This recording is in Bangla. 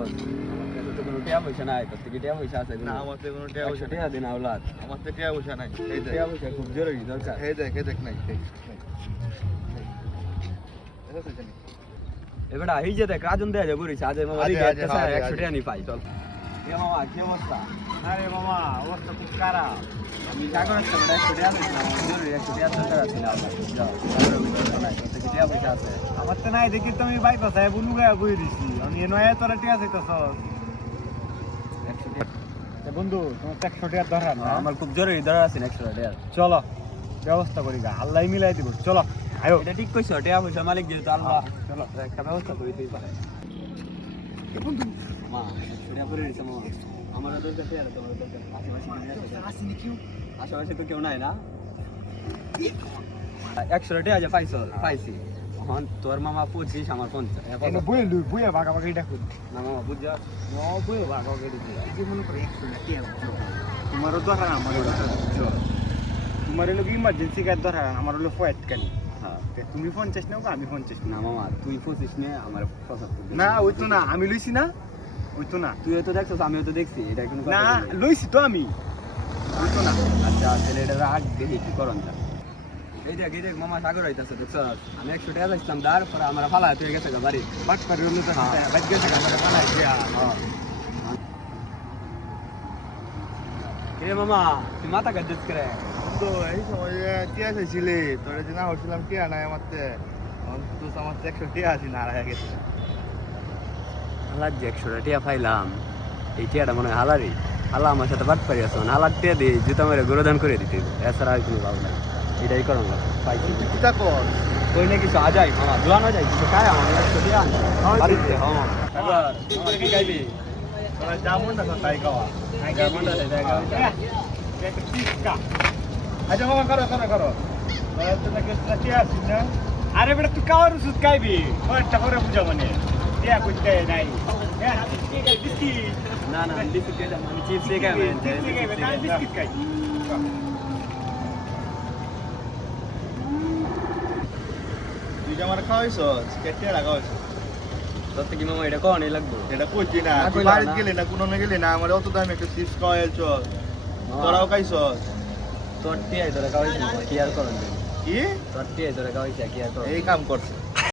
আমার কাছে তো কোনো টাকা পয়সা নাই, তোর থেকে টাকা পয়সা আছে? না আমার তো কোনো টাকা পয়সা টাকা দিন আওলাদ, আমার তো টাকা পয়সা নাই। এই দেখ টাকা পয়সা খুব জরুরি দরকার। এই দেখ নাই এবারে এই যে দেখ রাজন দেয়া যাবো রিস আজের মামা দিকে একটা 100 টাকা নি পাই। চল এ মামা কি অবস্থা? আরে মামা অবস্থা খুব খারাপ। আমি সাগর আসলাম 100 টাকা দিছিলাম, জরুরি 100 টাকা দরকার আছে না আমার। যাও সাগরের ভিতরে নাই, তোর থেকে টাকা পয়সা আছে? আমার তো নাই দেখি তো আমি বাইপাস আয় বুলু গায়ে বই দিছি। আমি নয় তোরা টিয়া চাইতেছ 100 টাকা বন্ধু, তোমার 100 টাকা দরকার না? আমার খুব জরুরি দরকার আছে 100 টাকা। চলো ব্যবস্থা করি গা, আল্লাহ মিলাই দিব। চলো আয়ো। এটা ঠিক কইছো, টাকা পয়সা মালিক যেহেতু আল্লাহ, চলো একটা ব্যবস্থা করি তুই পারে। বন্ধু মা 100 টাকা করে দিছে মামা, আমার দরকার টাকা, তোমার দরকার আশেপাশে কেউ আশেপাশে তো কেউ নাই না? 100 টাকা যে পাইছি এখন তোর মামা 25 আমার 50। এনে বই লুই বই ভাগাভাগি ডাকু না মামা বুঝা নো বই ভাগাভাগি দিছি। এই যে মনে করে 100 টাকা তোমারও দরকার, আমারও দরকার। তোমার হলো কি ইমার্জেন্সি কাজ দরকার, আমার হলো ফয়েট কানি। হ্যাঁ তুমি 50 নাও, আমি 50 না মামা তুই 25 নে, আমার 75। না ওই তো না, আমি লইছি না, ওই তো না। তুইও তো দেখছস, আমিও তো দেখছি, এটা কোনো কথা না না। লইছি তো আমি, ওই তো না। আচ্ছা তাহলে এটা রাখ, দেখি কি করন যা। এই দেখ মামা সাগর হইতাছে দেখছস, আমি 100 টাকা দিছিলাম দাঁড় পরে আমার ফালা তুই গেছে গা বাড়ি বাট পারি হলো তো হ্যাঁ। বাট গেছে আমার বানাই দিয়া। হ্যাঁ এ মামা তুই মাথা গাজ্জত করে তো এই সময় টিয়া চাইছিলি, তোর যে না হচ্ছিলাম টিয়া নাই আমার তো আমার 100 টাকা আছে না হারাই গেছে। হালার যে 100 টাকা পাইলাম, এই টিয়াটা মনে হয় হালারই। হালা আমার সাথে বাট পারি আছে, হালার টিয়া দিয়ে জুতা মেরে গোরদান করে দিতে হবে, এছাড়া আর কোনো ভাব নাই। এটাই করো না পাইছি তুই কিতা কর? কই না কিছু আজাই মামা দোয়ানো যায় কিছু খায় আমার 100 টাকা আনছে বাড়িতে। হ্যাঁ মামা কি খাইবি? তোরা যেমনটা তাই খাওয়া। যেমনটা চাই তাই খাওয়া। একটা টিক্কা। আচ্ছা মামা করো করো করো। তোরা তো নাকি টিয়া আছিস না? আরে বেটা তুই কাওয়ার ওষুধ খাইবি, কয়েকটা করে বুঝা মানে টিয়া কইতে নাই। বিস্কিট না না বিস্কিট খাই না, আমি চিপস খাই। বিস্কিট খাই। তুই যে আমার খাওয়াইছস, কেটে লাগাইছস। তোর থেকে মামা এটা কখনই লাগবো। এটা কইছি না, না তুই কইলাম বাড়িতে না। গেলি না, কোনো গেলি না, আমার অত দামি একটা চিপস খাওয়াইছ। তোরাও খাইছস। তোর টিয়াই ধরে খাওয়াইছি, কি আর করেন? কি? তোর টিয়াই ধরে খাওয়াইছি, কি আর করেন? এই কাম করছে।